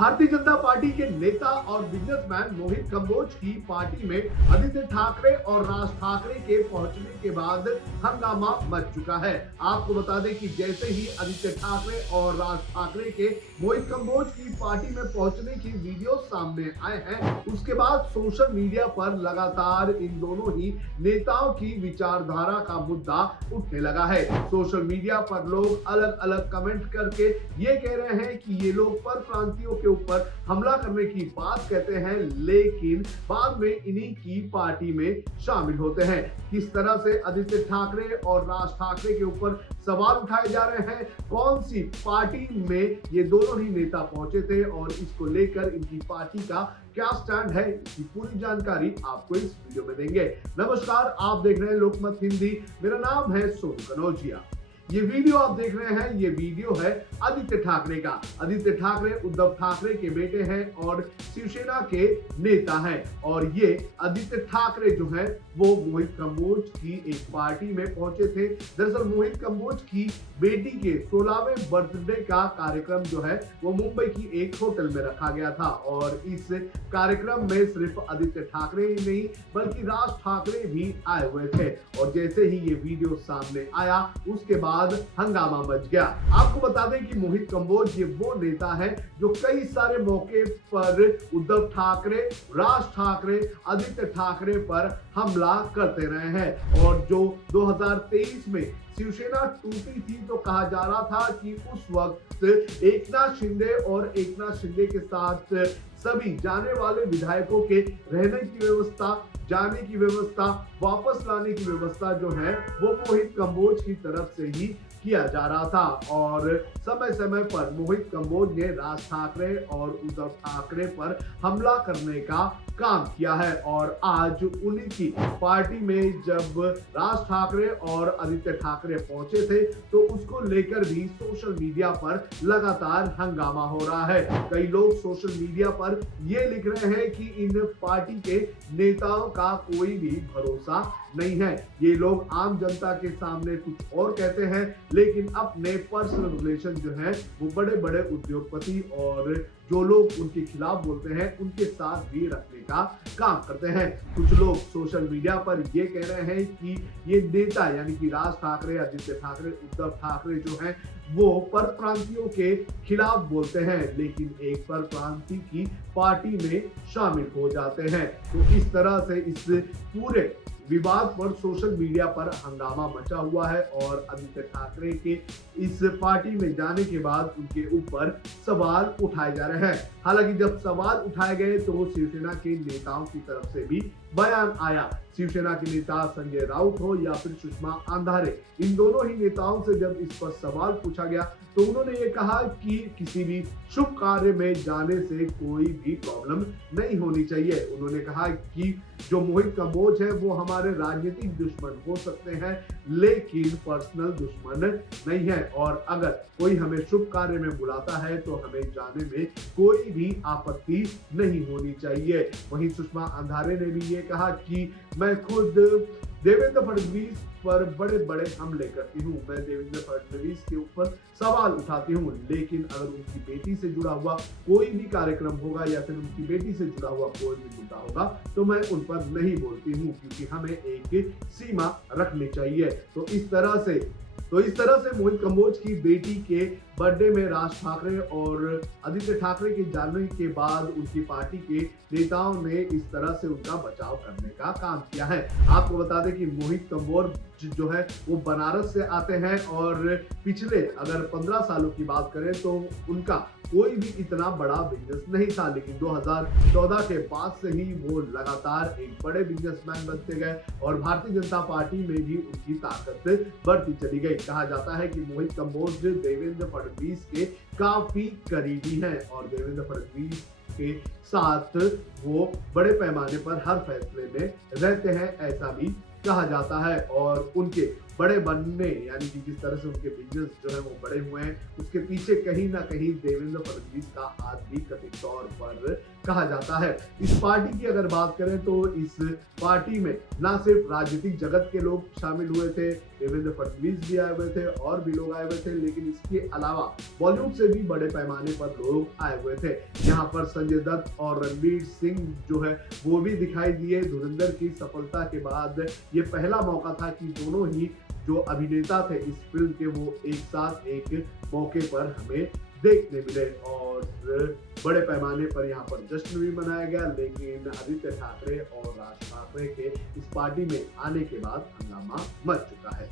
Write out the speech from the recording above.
Bharatiya Janata party के नेता और बिजनेसमैन मोहित कंबोज की पार्टी में आदित्य ठाकरे और राज ठाकरे के पहुंचने के बाद हंगामा मच चुका है। आपको बता दें कि जैसे ही आदित्य ठाकरे और राज ठाकरे के मोहित कंबोज की पार्टी में पहुंचने की वीडियो सामने आए हैं, उसके बाद सोशल मीडिया पर लगातार इन दोनों ही नेताओं की विचारधारा का मुद्दा उठने लगा है। सोशल मीडिया पर लोग अलग अलग कमेंट करके ये कह रहे हैं कि ये लोग परप्रांतियों के ऊपर हमला करने की बात कहते हैं, लेकिन बाद में इन्हीं की पार्टी में शामिल होते हैं। किस तरह से आदित्य ठाकरे और राज ठाकरे के ऊपर सवाल उठाए जा रहे हैं, कौन सी पार्टी में ये दोनों ही नेता पहुंचे थे और इसको लेकर इनकी पार्टी का क्या स्टैंड है, इसकी पूरी जानकारी आपको इस वीडियो में देंगे। नमस्कार, आप देख रहे हैं लोकमत हिंदी। मेरा नाम है सोनू कनौजिया। ये वीडियो आप देख रहे हैं, ये वीडियो है आदित्य ठाकरे का। आदित्य ठाकरे उद्धव ठाकरे के बेटे हैं और शिवसेना के नेता हैं। और ये आदित्य ठाकरे जो है वो मोहित कंबोज की एक पार्टी में पहुंचे थे। दरअसल मोहित कंबोज की बेटी के 16वें बर्थडे का कार्यक्रम जो है वो मुंबई की एक होटल में रखा गया था और इस कार्यक्रम में सिर्फ आदित्य ठाकरे ही नहीं बल्कि राज ठाकरे भी आए हुए थे। और जैसे ही ये वीडियो सामने आया उसके बाद हंगामा मच गया। आपको बता दें कि मोहित कंबोज ये वो नेता है जो कई सारे मौके पर उद्धव ठाकरे, राज ठाकरे, आदित्य ठाकरे पर हमला करते रहे हैं। और जो 2023 में शिवसेना टूटी थी तो कहा जा रहा था कि उस वक्त एकनाथ शिंदे और एकनाथ शिंदे के साथ सभी जाने वाले विधायकों के रहने की व्यवस्था, जाने की व्यवस्था, वापस लाने की व्यवस्था जो है वो मोहित कंबोज की तरफ से ही किया जा रहा था। और समय समय पर मोहित कंबोज ने राज ठाकरे और उद्धव ठाकरे पर हमला करने का काम किया है। और आज उन्हीं की पार्टी में जब राज ठाकरे और आदित्य ठाकरे पहुंचे थे तो उसको लेकर भी सोशल मीडिया पर लगातार हंगामा हो रहा है। कई लोग सोशल मीडिया पर ये लिख रहे हैं कि इन पार्टी के नेताओं का कोई भी भरोसा नहीं है। ये लोग आम जनता के सामने कुछ और कहते हैं लेकिन अपने पर्सनल रिलेशन जो है वो बड़े बड़े उद्योगपति और जो लोग उनके खिलाफ बोलते हैं उनके साथ भी रखने का काम करते हैं। कुछ लोग सोशल मीडिया पर ये कह रहे हैं कि ये नेता यानी कि राज ठाकरे, आदित्य ठाकरे, उद्धव ठाकरे जो हैं वो परप्रांतियों के खिलाफ बोलते हैं लेकिन एक परप्रांति की पार्टी में शामिल हो जाते हैं। तो इस तरह से इस पूरे विवाद पर सोशल मीडिया पर हंगामा मचा हुआ है और आदित्य ठाकरे के इस पार्टी में जाने के बाद उनके ऊपर सवाल उठाए जा रहे हैं। हालांकि जब सवाल उठाए गए तो शिवसेना के नेताओं की तरफ से भी बयान आया। शिवसेना के नेता संजय राउत हो या फिर सुषमा अंधारे, इन दोनों ही नेताओं से जब इस पर सवाल पूछा गया तो उन्होंने ये कहा कि किसी भी शुभ कार्य में जाने से कोई भी प्रॉब्लम नहीं होनी चाहिए। उन्होंने कहा कि जो मोहित कंबोज है वो हमारे राजनीतिक दुश्मन हो सकते हैं लेकिन पर्सनल दुश्मन नहीं है। और अगर कोई हमें शुभ कार्य में बुलाता है तो हमें जाने में कोई भी आपत्ति नहीं होनी चाहिए। वहीं सुषमा अंधारे ने भी ये कहा कि मैं खुद देवेंद्र फडणवीस पर बड़े बड़े हमले करती हूँ, मैं देवेंद्र फडणवीस के ऊपर सवाल उठाती हूँ लेकिन अगर उनकी बेटी से जुड़ा हुआ कोई भी कार्यक्रम होगा या फिर उनकी बेटी से जुड़ा हुआ कोई भी मुद्दा होगा तो मैं उन पर नहीं बोलती हूँ क्योंकि हमें एक सीमा रखनी चाहिए। तो इस तरह से मोहित कंबोज की बेटी के बर्थडे में राज ठाकरे और आदित्य ठाकरे के जाने के बाद उनकी पार्टी के नेताओं ने इस तरह से उनका बचाव करने का काम किया है। आपको बता दें कि मोहित कंबोज जो है वो बनारस से आते हैं और पिछले अगर 15 सालों की बात करें तो उनका कोई भी इतना बड़ा बिजनेस नहीं था लेकिन 2014 के बाद से ही वो लगातार एक बड़े बिजनेसमैन बनते गए और भारतीय जनता पार्टी में भी उनकी ताकत बढ़ती चली गई। कहा जाता है कि मोहित कंबोज देवेंद्र फडणवीस के काफी करीबी हैं और देवेंद्र फडणवीस के साथ वो बड़े पैमाने पर हर फैसले में रहते हैं, ऐसा भी कहा जाता है। और उनके बड़े बनने यानी कि जिस तरह से उनके बिजनेस जो है वो बड़े हुए हैं, उसके पीछे कहीं ना कहीं देवेंद्र फडणवीस का हाथ भी कथित तौर पर कहा जाता है। इस पार्टी की अगर बात करें तो इस पार्टी में ना सिर्फ राजनीतिक जगत के लोग शामिल हुए थे, देवेंद्र फडणवीस भी आए हुए थे और भी लोग आए हुए थे, लेकिन इसके अलावा बॉलीवुड से भी बड़े पैमाने पर लोग आए हुए थे। यहाँ पर संजय दत्त और रणवीर सिंह जो है वो भी दिखाई दिए। धुरंधर की सफलता के बाद ये पहला मौका था कि दोनों ही जो अभिनेता थे इस फिल्म के वो एक साथ एक मौके पर हमें देखने मिले और बड़े पैमाने पर यहाँ पर जश्न भी मनाया गया। लेकिन आदित्य ठाकरे और राज ठाकरे के इस पार्टी में आने के बाद हंगामा मच चुका है।